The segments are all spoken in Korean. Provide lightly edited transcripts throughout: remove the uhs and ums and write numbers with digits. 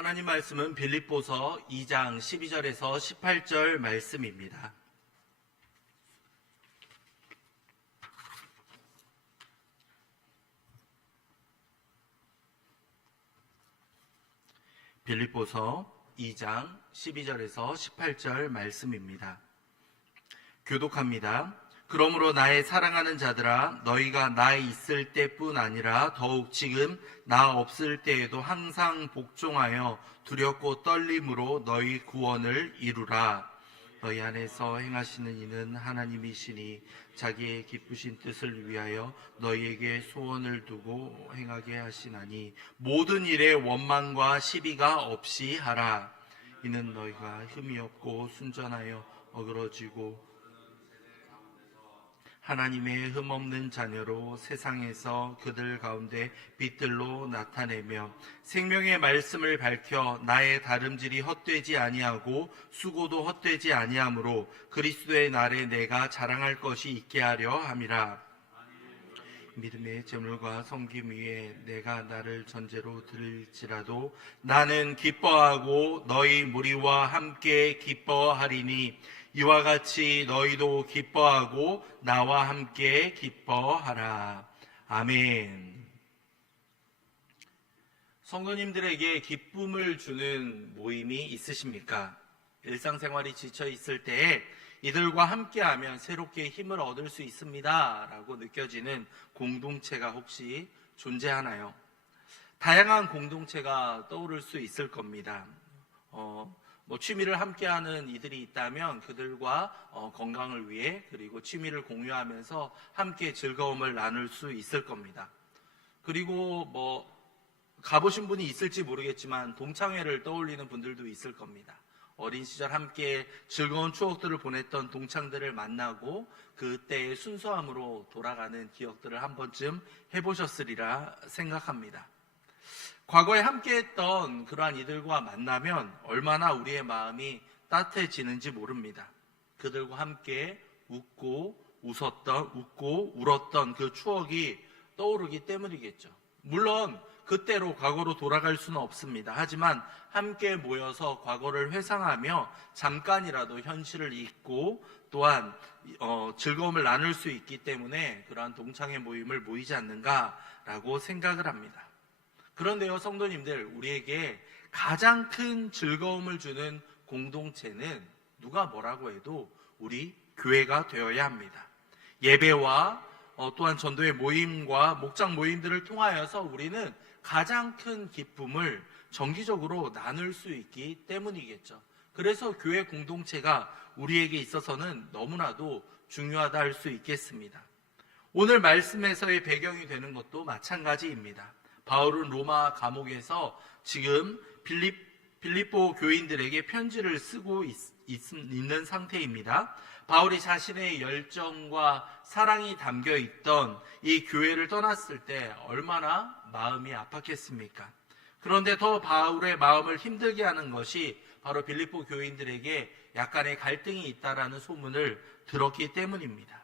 하나님 말씀은 빌립보서 2장 12절에서 18절 말씀입니다. 빌립보서 2장 12절에서 18절 말씀입니다. 교독합니다. 그러므로 나의 사랑하는 자들아, 너희가 나에 있을 때뿐 아니라 더욱 지금 나 없을 때에도 항상 복종하여 두렵고 떨림으로 너희 구원을 이루라. 너희 안에서 행하시는 이는 하나님이시니 자기의 기쁘신 뜻을 위하여 너희에게 소원을 두고 행하게 하시나니 모든 일에 원망과 시비가 없이 하라. 이는 너희가 흠이 없고 순전하여 어그러지고 하나님의 흠없는 자녀로 세상에서 그들 가운데 빛들로 나타내며 생명의 말씀을 밝혀 나의 다름질이 헛되지 아니하고 수고도 헛되지 아니하므로 그리스도의 날에 내가 자랑할 것이 있게 하려 함이라. 믿음의 재물과 섬김 위에 내가 나를 전제로 드릴지라도 나는 기뻐하고 너희 무리와 함께 기뻐하리니 이와 같이 너희도 기뻐하고 나와 함께 기뻐하라. 아멘. 성도님들에게 기쁨을 주는 모임이 있으십니까? 일상생활이 지쳐 있을 때에 이들과 함께하면 새롭게 힘을 얻을 수 있습니다 라고 느껴지는 공동체가 혹시 존재하나요? 다양한 공동체가 떠오를 수 있을 겁니다. 취미를 함께하는 이들이 있다면 그들과 건강을 위해 그리고 취미를 공유하면서 함께 즐거움을 나눌 수 있을 겁니다. 그리고 가보신 분이 있을지 모르겠지만 동창회를 떠올리는 분들도 있을 겁니다. 어린 시절 함께 즐거운 추억들을 보냈던 동창들을 만나고 그때의 순수함으로 돌아가는 기억들을 한 번쯤 해보셨으리라 생각합니다. 과거에 함께했던 그러한 이들과 만나면 얼마나 우리의 마음이 따뜻해지는지 모릅니다. 그들과 함께 웃고 울었던 그 추억이 떠오르기 때문이겠죠. 물론 그때로 과거로 돌아갈 수는 없습니다. 하지만 함께 모여서 과거를 회상하며 잠깐이라도 현실을 잊고 또한 즐거움을 나눌 수 있기 때문에 그러한 동창회 모임을 모이지 않는가라고 생각을 합니다. 그런데요, 성도님들, 우리에게 가장 큰 즐거움을 주는 공동체는 누가 뭐라고 해도 우리 교회가 되어야 합니다. 예배와 또한 전도의 모임과 목장 모임들을 통하여서 우리는 가장 큰 기쁨을 정기적으로 나눌 수 있기 때문이겠죠. 그래서 교회 공동체가 우리에게 있어서는 너무나도 중요하다 할 수 있겠습니다. 오늘 말씀에서의 배경이 되는 것도 마찬가지입니다. 바울은 로마 감옥에서 지금 빌립보 교인들에게 편지를 쓰고 있는 상태입니다. 바울이 자신의 열정과 사랑이 담겨 있던 이 교회를 떠났을 때 얼마나 마음이 아팠겠습니까? 그런데 더 바울의 마음을 힘들게 하는 것이 바로 빌립보 교인들에게 약간의 갈등이 있다라는 소문을 들었기 때문입니다.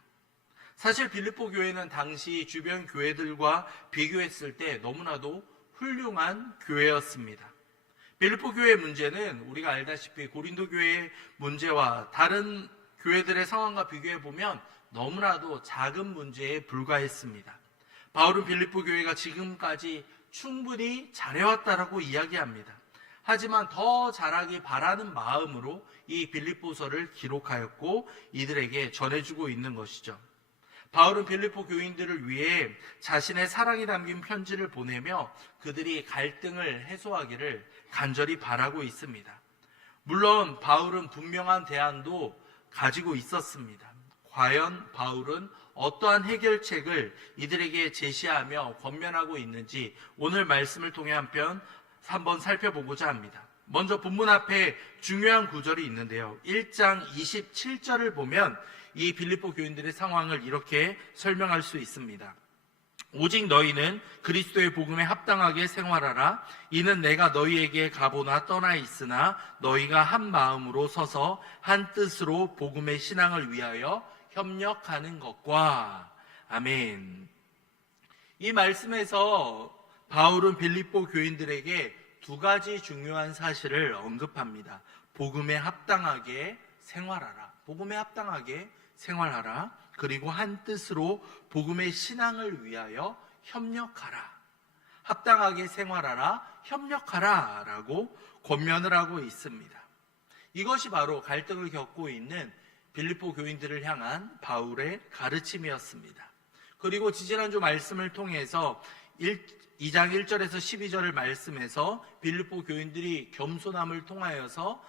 사실 빌립보 교회는 당시 주변 교회들과 비교했을 때 너무나도 훌륭한 교회였습니다. 빌립보 교회의 문제는 우리가 알다시피 고린도 교회의 문제와 다른 교회들의 상황과 비교해보면 너무나도 작은 문제에 불과했습니다. 바울은 빌립보 교회가 지금까지 충분히 잘해왔다라고 이야기합니다. 하지만 더 잘하기 바라는 마음으로 이 빌립보서를 기록하였고 이들에게 전해주고 있는 것이죠. 바울은 빌립보 교인들을 위해 자신의 사랑이 담긴 편지를 보내며 그들이 갈등을 해소하기를 간절히 바라고 있습니다. 물론 바울은 분명한 대안도 가지고 있었습니다. 과연 바울은 어떠한 해결책을 이들에게 제시하며 권면하고 있는지 오늘 말씀을 통해 한번 살펴보고자 합니다. 먼저 본문 앞에 중요한 구절이 있는데요. 1장 27절을 보면 이 빌립보 교인들의 상황을 이렇게 설명할 수 있습니다. 오직 너희는 그리스도의 복음에 합당하게 생활하라. 이는 내가 너희에게 가보나 떠나 있으나 너희가 한 마음으로 서서 한 뜻으로 복음의 신앙을 위하여 협력하는 것과. 아멘. 이 말씀에서 바울은 빌립보 교인들에게 두 가지 중요한 사실을 언급합니다. 복음에 합당하게 생활하라. 복음에 합당하게 생활하라. 그리고 한 뜻으로 복음의 신앙을 위하여 협력하라. 합당하게 생활하라, 협력하라 라고 권면을 하고 있습니다. 이것이 바로 갈등을 겪고 있는 빌립보 교인들을 향한 바울의 가르침이었습니다. 그리고 지지난주 말씀을 통해서 2장 1절에서 12절을 말씀해서 빌립보 교인들이 겸손함을 통하여서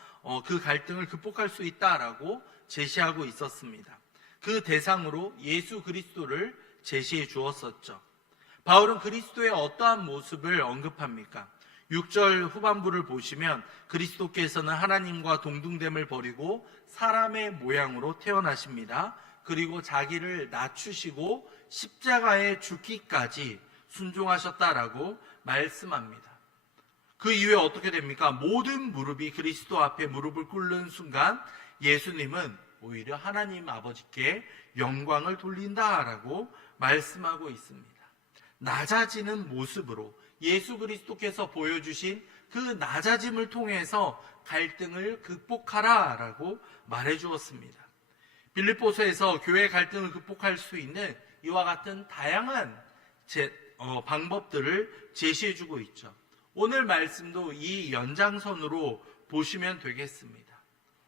그 갈등을 극복할 수 있다라고 제시하고 있었습니다. 그 대상으로 예수 그리스도를 제시해 주었었죠. 바울은 그리스도의 어떠한 모습을 언급합니까? 6절 후반부를 보시면 그리스도께서는 하나님과 동등됨을 버리고 사람의 모양으로 태어나십니다. 그리고 자기를 낮추시고 십자가에 죽기까지 순종하셨다라고 말씀합니다. 그 이후에 어떻게 됩니까? 모든 무릎이 그리스도 앞에 무릎을 꿇는 순간 예수님은 오히려 하나님 아버지께 영광을 돌린다라고 말씀하고 있습니다. 낮아지는 모습으로 예수 그리스도께서 보여주신 그 낮아짐을 통해서 갈등을 극복하라라고 말해주었습니다. 빌립보서에서 교회 갈등을 극복할 수 있는 이와 같은 다양한 방법들을 제시해주고 있죠. 오늘 말씀도 이 연장선으로 보시면 되겠습니다.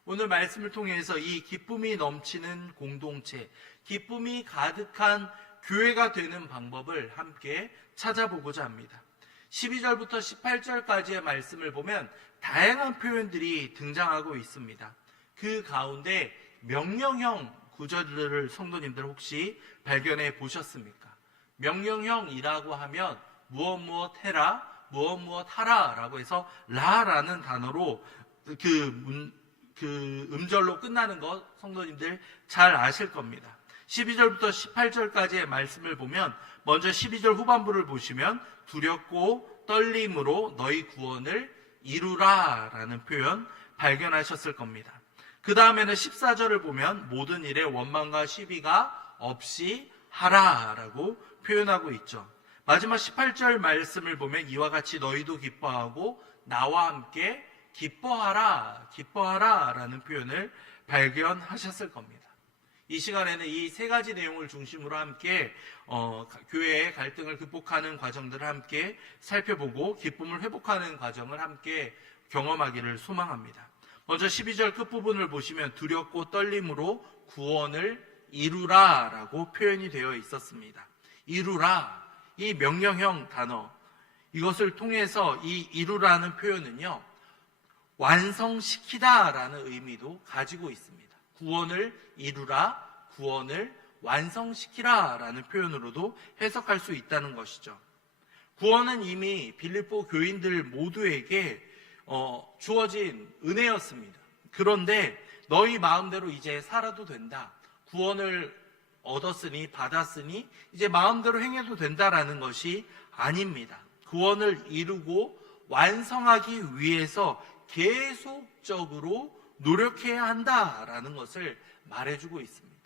오늘 말씀을 통해서 이 기쁨이 넘치는 공동체, 기쁨이 가득한 교회가 되는 방법을 함께 찾아보고자 합니다. 12절부터 18절까지의 말씀을 보면 다양한 표현들이 등장하고 있습니다. 그 가운데 명령형 구절들을 성도님들 혹시 발견해 보셨습니까? 명령형이라고 하면 무엇 해라, 무엇 하라 라고 해서 라라는 단어로 그 음절로 끝나는 것 성도님들 잘 아실 겁니다. 12절부터 18절까지의 말씀을 보면 먼저 12절 후반부를 보시면 두렵고 떨림으로 너희 구원을 이루라 라는 표현 발견하셨을 겁니다. 그 다음에는 14절을 보면 모든 일에 원망과 시비가 없이 하라 라고 표현하고 있죠. 마지막 18절 말씀을 보면 이와 같이 너희도 기뻐하고 나와 함께 기뻐하라 라는 표현을 발견하셨을 겁니다. 이 시간에는 이 세 가지 내용을 중심으로 함께 교회의 갈등을 극복하는 과정들을 함께 살펴보고 기쁨을 회복하는 과정을 함께 경험하기를 소망합니다. 먼저 12절 끝부분을 보시면 두렵고 떨림으로 구원을 이루라 라고 표현이 되어 있었습니다. 이루라, 이 명령형 단어, 이것을 통해서 이 이루라는 표현은요 완성시키다 라는 의미도 가지고 있습니다. 구원을 이루라, 구원을 완성시키라 라는 표현으로도 해석할 수 있다는 것이죠. 구원은 이미 빌립보 교인들 모두에게 주어진 은혜였습니다. 그런데 너희 마음대로 이제 살아도 된다. 구원을 얻었으니 받았으니 이제 마음대로 행해도 된다라는 것이 아닙니다. 구원을 이루고 완성하기 위해서 계속적으로 노력해야 한다라는 것을 말해주고 있습니다.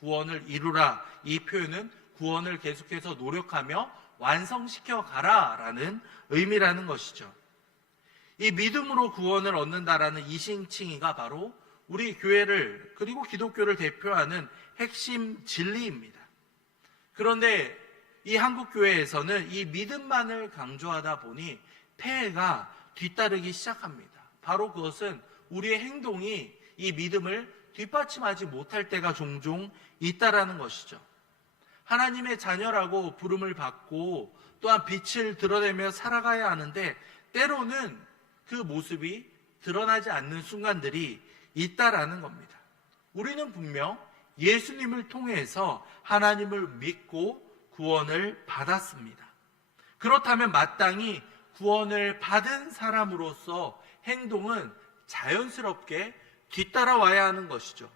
구원을 이루라, 이 표현은 구원을 계속해서 노력하며 완성시켜 가라라는 의미라는 것이죠. 이 믿음으로 구원을 얻는다라는 이신칭의가 바로 우리 교회를 그리고 기독교를 대표하는 핵심 진리입니다. 그런데 이 한국 교회에서는 이 믿음만을 강조하다 보니 폐해가 뒤따르기 시작합니다. 바로 그것은 우리의 행동이 이 믿음을 뒷받침하지 못할 때가 종종 있다라는 것이죠. 하나님의 자녀라고 부름을 받고 또한 빛을 드러내며 살아가야 하는데 때로는 그 모습이 드러나지 않는 순간들이 있다라는 겁니다. 우리는 분명 예수님을 통해서 하나님을 믿고 구원을 받았습니다. 그렇다면 마땅히 구원을 받은 사람으로서 행동은 자연스럽게 뒤따라와야 하는 것이죠.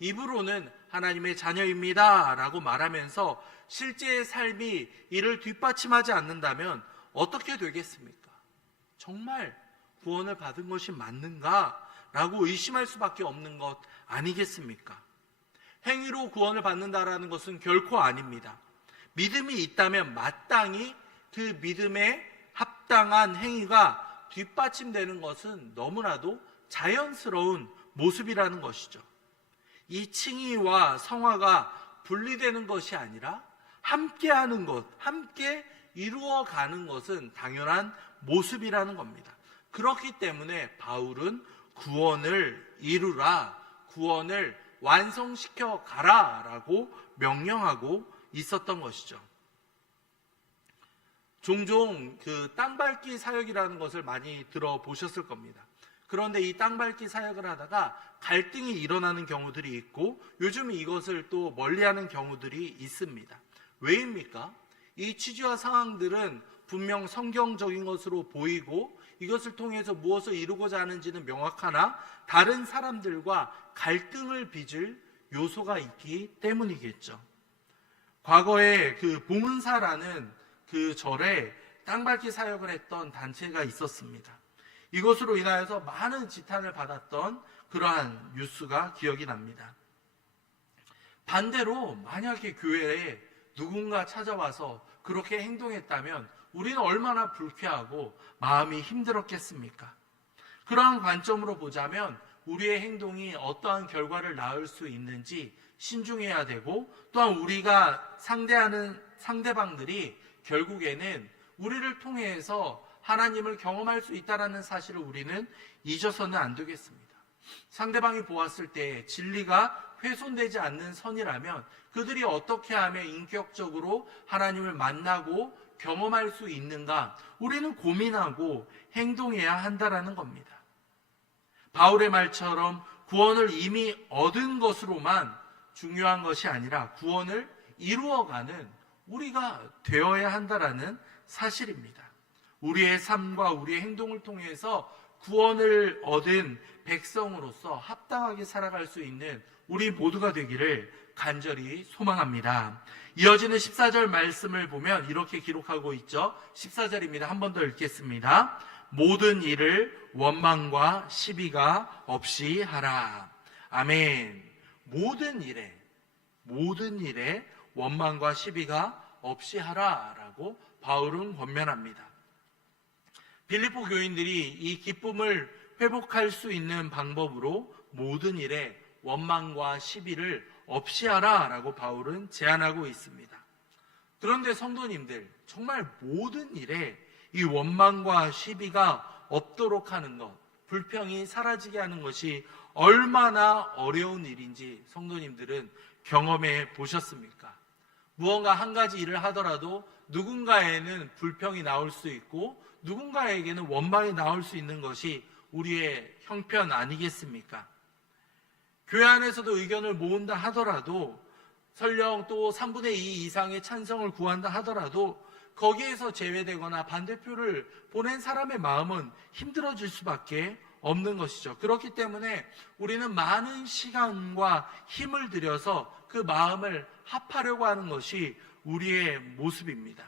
입으로는 하나님의 자녀입니다 라고 말하면서 실제의 삶이 이를 뒷받침하지 않는다면 어떻게 되겠습니까? 정말 구원을 받은 것이 맞는가? 라고 의심할 수밖에 없는 것 아니겠습니까? 행위로 구원을 받는다라는 것은 결코 아닙니다. 믿음이 있다면 마땅히 그 믿음에 합당한 행위가 뒷받침되는 것은 너무나도 자연스러운 모습이라는 것이죠. 이 칭의와 성화가 분리되는 것이 아니라 함께하는 것, 함께 이루어가는 것은 당연한 모습이라는 겁니다. 그렇기 때문에 바울은 구원을 이루라, 구원을 완성시켜 가라라고 명령하고 있었던 것이죠. 종종 그 땅밟기 사역이라는 것을 많이 들어보셨을 겁니다. 그런데 이 땅밟기 사역을 하다가 갈등이 일어나는 경우들이 있고 요즘 이것을 또 멀리하는 경우들이 있습니다. 왜입니까? 이 취지와 상황들은 분명 성경적인 것으로 보이고 이것을 통해서 무엇을 이루고자 하는지는 명확하나 다른 사람들과 갈등을 빚을 요소가 있기 때문이겠죠. 과거에 그 봉은사라는 그 절에 땅밟기 사역을 했던 단체가 있었습니다. 이것으로 인하여서 많은 지탄을 받았던 그러한 뉴스가 기억이 납니다. 반대로 만약에 교회에 누군가 찾아와서 그렇게 행동했다면 우리는 얼마나 불쾌하고 마음이 힘들었겠습니까? 그러한 관점으로 보자면 우리의 행동이 어떠한 결과를 낳을 수 있는지 신중해야 되고 또한 우리가 상대하는 상대방들이 결국에는 우리를 통해서 하나님을 경험할 수 있다는 사실을 우리는 잊어서는 안 되겠습니다. 상대방이 보았을 때 진리가 훼손되지 않는 선이라면 그들이 어떻게 하면 인격적으로 하나님을 만나고 경험할 수 있는가 우리는 고민하고 행동해야 한다라는 겁니다. 바울의 말처럼 구원을 이미 얻은 것으로만 중요한 것이 아니라 구원을 이루어가는 우리가 되어야 한다라는 사실입니다. 우리의 삶과 우리의 행동을 통해서 구원을 얻은 백성으로서 합당하게 살아갈 수 있는 우리 모두가 되기를 간절히 소망합니다. 이어지는 14절 말씀을 보면 이렇게 기록하고 있죠. 14절입니다. 한 번 더 읽겠습니다. 모든 일을 원망과 시비가 없이 하라. 아멘. 모든 일에 원망과 시비가 없이 하라라고 바울은 권면합니다. 빌립보 교인들이 이 기쁨을 회복할 수 있는 방법으로 모든 일에 원망과 시비를 없이 하라라고 바울은 제안하고 있습니다. 그런데 성도님들, 정말 모든 일에 이 원망과 시비가 없도록 하는 것, 불평이 사라지게 하는 것이 얼마나 어려운 일인지 성도님들은 경험해 보셨습니까? 무언가 한 가지 일을 하더라도 누군가에는 불평이 나올 수 있고 누군가에게는 원망이 나올 수 있는 것이 우리의 형편 아니겠습니까? 교회 안에서도 의견을 모은다 하더라도 설령 또 3분의 2 이상의 찬성을 구한다 하더라도 거기에서 제외되거나 반대표를 보낸 사람의 마음은 힘들어질 수밖에 없는 것이죠. 그렇기 때문에 우리는 많은 시간과 힘을 들여서 그 마음을 합하려고 하는 것이 우리의 모습입니다.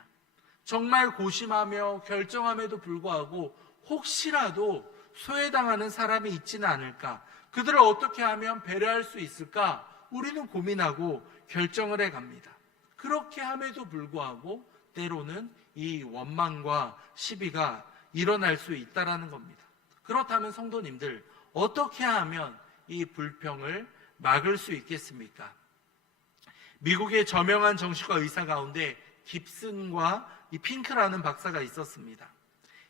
정말 고심하며 결정함에도 불구하고 혹시라도 소외당하는 사람이 있지는 않을까? 그들을 어떻게 하면 배려할 수 있을까? 우리는 고민하고 결정을 해갑니다. 그렇게 함에도 불구하고 때로는 이 원망과 시비가 일어날 수 있다는 겁니다. 그렇다면 성도님들, 어떻게 하면 이 불평을 막을 수 있겠습니까? 미국의 저명한 정신과 의사 가운데 깁슨과 이 핑크라는 박사가 있었습니다.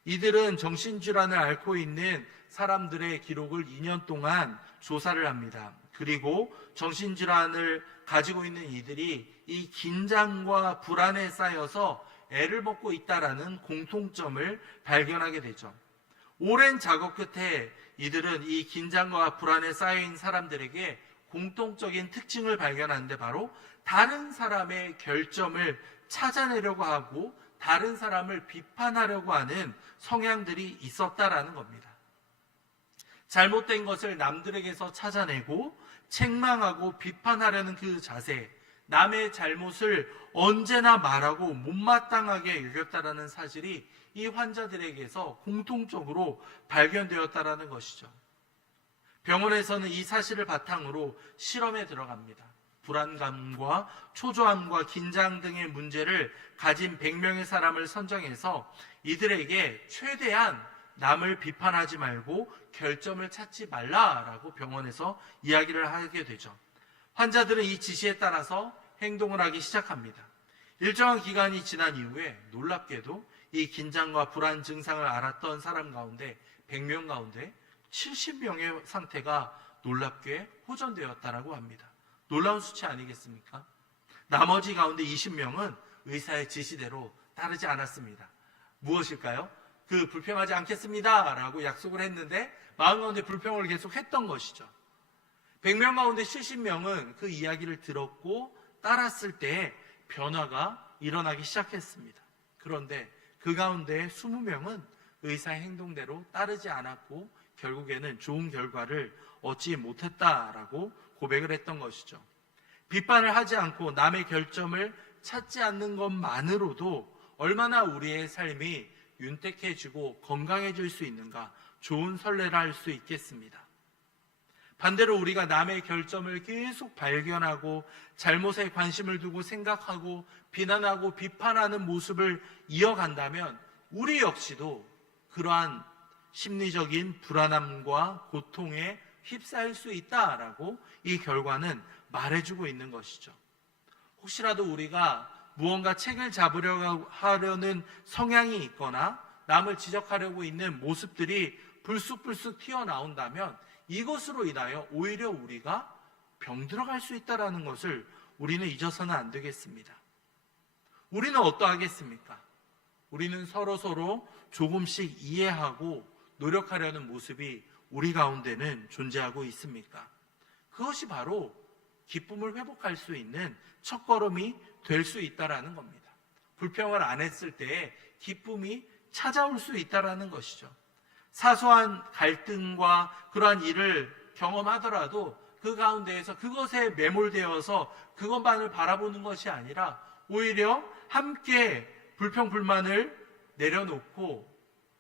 이들은 정신질환을 앓고 있는 사람들의 기록을 2년 동안 조사를 합니다. 그리고 정신질환을 가지고 있는 이들이 이 긴장과 불안에 쌓여서 애를 먹고 있다라는 공통점을 발견하게 되죠. 오랜 작업 끝에 이들은 이 긴장과 불안에 쌓여있는 사람들에게 공통적인 특징을 발견하는데 바로 다른 사람의 결점을 찾아내려고 하고 다른 사람을 비판하려고 하는 성향들이 있었다라는 겁니다. 잘못된 것을 남들에게서 찾아내고 책망하고 비판하려는 그 자세, 남의 잘못을 언제나 말하고 못마땅하게 여겼다라는 사실이 이 환자들에게서 공통적으로 발견되었다라는 것이죠. 병원에서는 이 사실을 바탕으로 실험에 들어갑니다. 불안감과 초조함과 긴장 등의 문제를 가진 100명의 사람을 선정해서 이들에게 최대한 남을 비판하지 말고 결점을 찾지 말라라고 병원에서 이야기를 하게 되죠. 환자들은 이 지시에 따라서 행동을 하기 시작합니다. 일정한 기간이 지난 이후에 놀랍게도 이 긴장과 불안 증상을 앓았던 사람 가운데 100명 가운데 70명의 상태가 놀랍게 호전되었다라고 합니다. 놀라운 수치 아니겠습니까? 나머지 가운데 20명은 의사의 지시대로 따르지 않았습니다. 무엇일까요? 그 불평하지 않겠습니다 라고 약속을 했는데 마음 가운데 불평을 계속 했던 것이죠. 100명 가운데 70명은 그 이야기를 들었고 따랐을 때 변화가 일어나기 시작했습니다. 그런데 그 가운데 20명은 의사의 행동대로 따르지 않았고 결국에는 좋은 결과를 얻지 못했다라고 고백을 했던 것이죠. 비판을 하지 않고 남의 결점을 찾지 않는 것만으로도 얼마나 우리의 삶이 윤택해지고 건강해질 수 있는가, 좋은 선례를 할 수 있겠습니다. 반대로 우리가 남의 결점을 계속 발견하고 잘못에 관심을 두고 생각하고 비난하고 비판하는 모습을 이어간다면 우리 역시도 그러한 심리적인 불안함과 고통에 휩싸일 수 있다라고 이 결과는 말해주고 있는 것이죠. 혹시라도 우리가 무언가 책을 잡으려고 하려는 성향이 있거나 남을 지적하려고 있는 모습들이 불쑥불쑥 튀어나온다면 이것으로 인하여 오히려 우리가 병들어갈 수 있다는 것을 우리는 잊어서는 안 되겠습니다. 우리는 어떠하겠습니까? 우리는 서로 조금씩 이해하고 노력하려는 모습이 우리 가운데는 존재하고 있습니까? 그것이 바로 기쁨을 회복할 수 있는 첫걸음이 될 수 있다는 겁니다. 불평을 안 했을 때 기쁨이 찾아올 수 있다는 것이죠. 사소한 갈등과 그러한 일을 경험하더라도 그 가운데에서 그것에 매몰되어서 그것만을 바라보는 것이 아니라 오히려 함께 불평불만을 내려놓고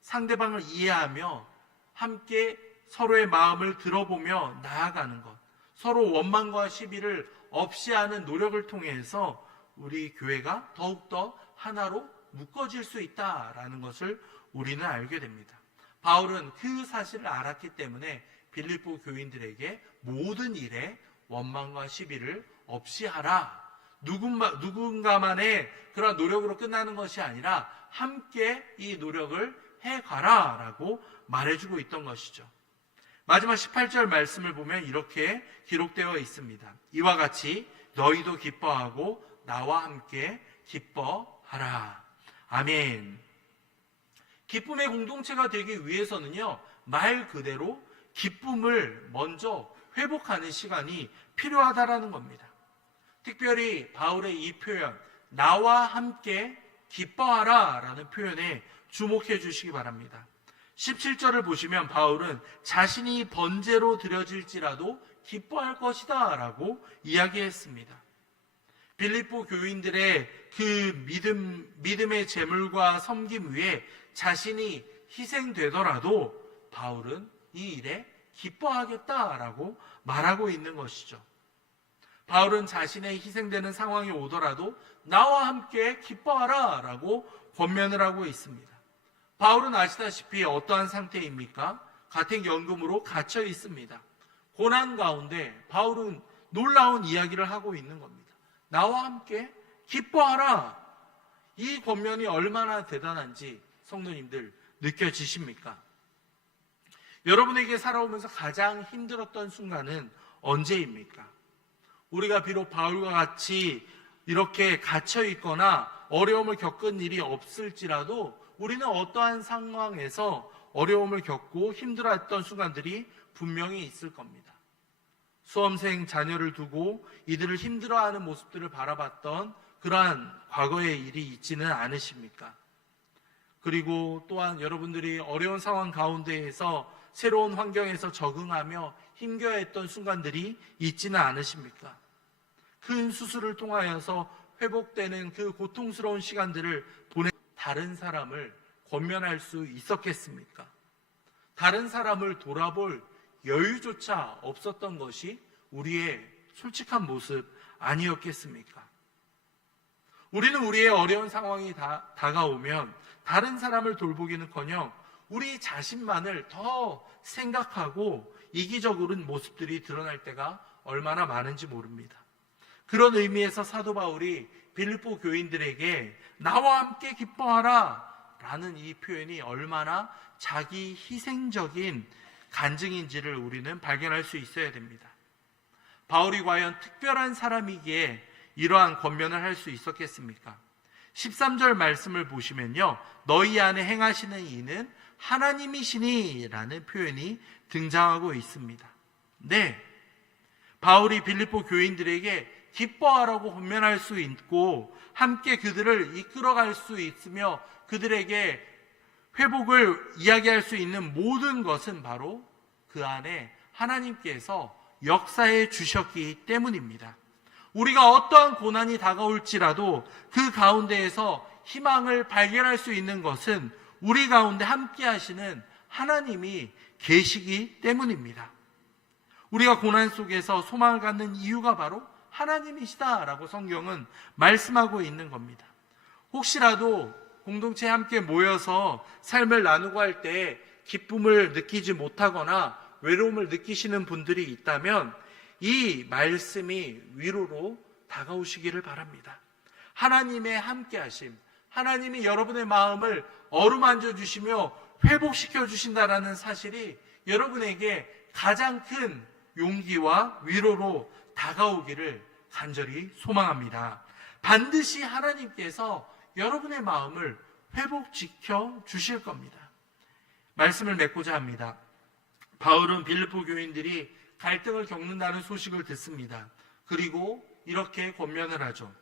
상대방을 이해하며 함께 서로의 마음을 들어보며 나아가는 것, 서로 원망과 시비를 없이 하는 노력을 통해서 우리 교회가 더욱더 하나로 묶어질 수 있다라는 것을 우리는 알게 됩니다. 바울은 그 사실을 알았기 때문에 빌립보 교인들에게 모든 일에 원망과 시비를 없이 하라. 누군가만의 그런 노력으로 끝나는 것이 아니라 함께 이 노력을 해가라 라고 말해주고 있던 것이죠. 마지막 18절 말씀을 보면 이렇게 기록되어 있습니다. 이와 같이 너희도 기뻐하고 나와 함께 기뻐하라. 아멘. 기쁨의 공동체가 되기 위해서는요, 말 그대로 기쁨을 먼저 회복하는 시간이 필요하다라는 겁니다. 특별히 바울의 이 표현, 나와 함께 기뻐하라 라는 표현에 주목해 주시기 바랍니다. 17절을 보시면 바울은 자신이 번제로 드려질지라도 기뻐할 것이다 라고 이야기했습니다. 빌립보 교인들의 그 믿음의 제물과 섬김 위에 자신이 희생되더라도 바울은 이 일에 기뻐하겠다라고 말하고 있는 것이죠. 바울은 자신의 희생되는 상황이 오더라도 나와 함께 기뻐하라 라고 권면을 하고 있습니다. 바울은 아시다시피 어떠한 상태입니까? 가택연금으로 갇혀 있습니다. 고난 가운데 바울은 놀라운 이야기를 하고 있는 겁니다. 나와 함께 기뻐하라. 이 권면이 얼마나 대단한지 성도님들 느껴지십니까? 여러분에게 살아오면서 가장 힘들었던 순간은 언제입니까? 우리가 비록 바울과 같이 이렇게 갇혀 있거나 어려움을 겪은 일이 없을지라도 우리는 어떠한 상황에서 어려움을 겪고 힘들어했던 순간들이 분명히 있을 겁니다. 수험생 자녀를 두고 이들을 힘들어하는 모습들을 바라봤던 그러한 과거의 일이 있지는 않으십니까? 그리고 또한 여러분들이 어려운 상황 가운데에서 새로운 환경에서 적응하며 힘겨워했던 순간들이 있지는 않으십니까? 큰 수술을 통하여서 회복되는 그 고통스러운 시간들을 보내 다른 사람을 권면할 수 있었겠습니까? 다른 사람을 돌아볼 여유조차 없었던 것이 우리의 솔직한 모습 아니었겠습니까? 우리는 우리의 어려운 상황이 다가오면 다른 사람을 돌보기는커녕 우리 자신만을 더 생각하고 이기적인 모습들이 드러날 때가 얼마나 많은지 모릅니다. 그런 의미에서 사도 바울이 빌립보 교인들에게 나와 함께 기뻐하라 라는 이 표현이 얼마나 자기 희생적인 간증인지를 우리는 발견할 수 있어야 됩니다. 바울이 과연 특별한 사람이기에 이러한 권면을 할 수 있었겠습니까? 13절 말씀을 보시면요, 너희 안에 행하시는 이는 하나님이시니 라는 표현이 등장하고 있습니다. 네, 바울이 빌립보 교인들에게 기뻐하라고 권면할 수 있고 함께 그들을 이끌어갈 수 있으며 그들에게 회복을 이야기할 수 있는 모든 것은 바로 그 안에 하나님께서 역사해 주셨기 때문입니다. 우리가 어떠한 고난이 다가올지라도 그 가운데에서 희망을 발견할 수 있는 것은 우리 가운데 함께 하시는 하나님이 계시기 때문입니다. 우리가 고난 속에서 소망을 갖는 이유가 바로 하나님이시다라고 성경은 말씀하고 있는 겁니다. 혹시라도 공동체에 함께 모여서 삶을 나누고 할 때 기쁨을 느끼지 못하거나 외로움을 느끼시는 분들이 있다면 이 말씀이 위로로 다가오시기를 바랍니다. 하나님의 함께하심, 하나님이 여러분의 마음을 어루만져 주시며 회복시켜 주신다라는 사실이 여러분에게 가장 큰 용기와 위로로 다가오기를 간절히 소망합니다. 반드시 하나님께서 여러분의 마음을 회복시켜 주실 겁니다. 말씀을 맺고자 합니다. 바울은 빌립보 교인들이 갈등을 겪는다는 소식을 듣습니다. 그리고 이렇게 권면을 하죠.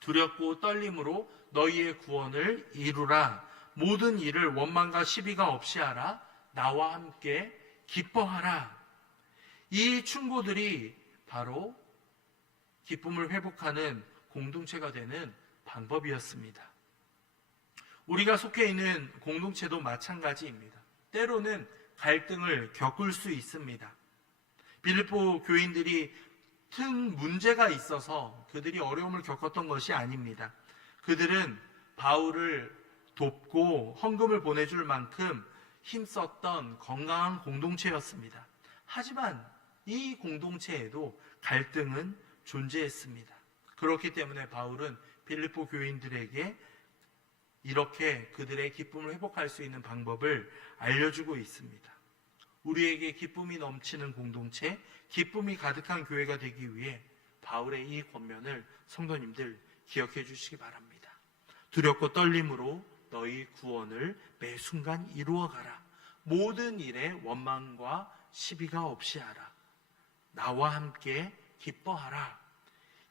두렵고 떨림으로 너희의 구원을 이루라. 모든 일을 원망과 시비가 없이 하라. 나와 함께 기뻐하라. 이 충고들이 바로 기쁨을 회복하는 공동체가 되는 방법이었습니다. 우리가 속해 있는 공동체도 마찬가지입니다. 때로는 갈등을 겪을 수 있습니다. 빌립보 교인들이 큰 문제가 있어서 그들이 어려움을 겪었던 것이 아닙니다. 그들은 바울을 돕고 헌금을 보내줄 만큼 힘썼던 건강한 공동체였습니다. 하지만 이 공동체에도 갈등은 존재했습니다. 그렇기 때문에 바울은 빌립보 교인들에게 이렇게 그들의 기쁨을 회복할 수 있는 방법을 알려주고 있습니다. 우리에게 기쁨이 넘치는 공동체, 기쁨이 가득한 교회가 되기 위해 바울의 이 권면을 성도님들 기억해 주시기 바랍니다. 두렵고 떨림으로 너희 구원을 매 순간 이루어가라. 모든 일에 원망과 시비가 없이 하라. 나와 함께 기뻐하라.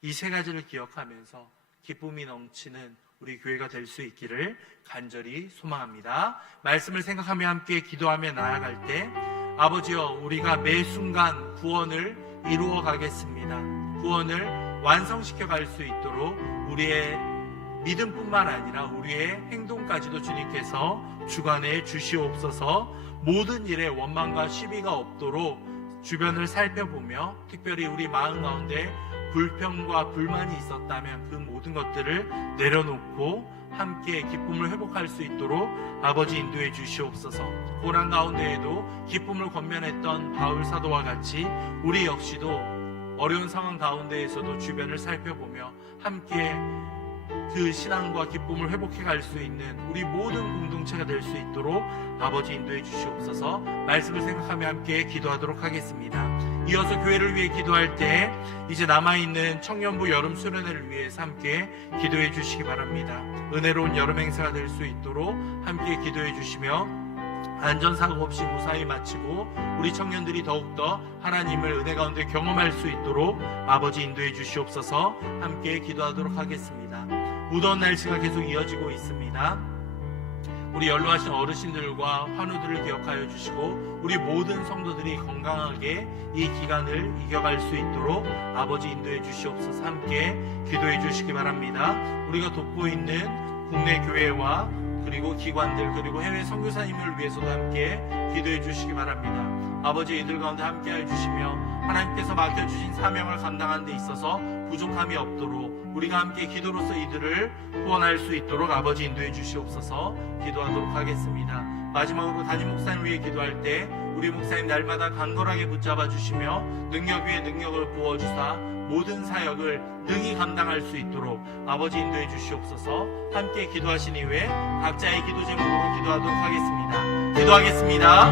이 세 가지를 기억하면서 기쁨이 넘치는 우리 교회가 될 수 있기를 간절히 소망합니다. 말씀을 생각하며 함께 기도하며 나아갈 때 아버지여, 우리가 매 순간 구원을 이루어 가겠습니다. 구원을 완성시켜 갈 수 있도록 우리의 믿음뿐만 아니라 우리의 행동까지도 주님께서 주관해 주시옵소서. 모든 일에 원망과 시비가 없도록 주변을 살펴보며 특별히 우리 마음 가운데 불평과 불만이 있었다면 그 모든 것들을 내려놓고 함께 기쁨을 회복할 수 있도록 아버지 인도해 주시옵소서. 고난 가운데에도 기쁨을 권면했던 바울 사도와 같이 우리 역시도 어려운 상황 가운데에서도 주변을 살펴보며 함께 그 신앙과 기쁨을 회복해 갈 수 있는 우리 모든 공동체가 될 수 있도록 아버지 인도해 주시옵소서. 말씀을 생각하며 함께 기도하도록 하겠습니다. 이어서 교회를 위해 기도할 때 이제 남아있는 청년부 여름 수련회를 위해서 함께 기도해 주시기 바랍니다. 은혜로운 여름 행사가 될 수 있도록 함께 기도해 주시며 안전사고 없이 무사히 마치고 우리 청년들이 더욱더 하나님을 은혜 가운데 경험할 수 있도록 아버지 인도해 주시옵소서. 함께 기도하도록 하겠습니다. 무더운 날씨가 계속 이어지고 있습니다. 우리 연로하신 어르신들과 환우들을 기억하여 주시고 우리 모든 성도들이 건강하게 이 기간을 이겨갈 수 있도록 아버지 인도해 주시옵소서. 함께 기도해 주시기 바랍니다. 우리가 돕고 있는 국내 교회와 그리고 기관들 그리고 해외 선교사님을 위해서도 함께 기도해 주시기 바랍니다. 아버지 이들 가운데 함께 해주시며 하나님께서 맡겨주신 사명을 감당하는 데 있어서 부족함이 없도록 우리가 함께 기도로서 이들을 후원할 수 있도록 아버지 인도해 주시옵소서. 기도하도록 하겠습니다. 마지막으로 담임 목사님 위해 기도할 때 우리 목사님 날마다 간절하게 붙잡아 주시며 능력 위에 능력을 부어주사 모든 사역을 능히 감당할 수 있도록 아버지 인도해 주시옵소서. 함께 기도하신 이후에 각자의 기도 제목으로 기도하도록 하겠습니다. 기도하겠습니다.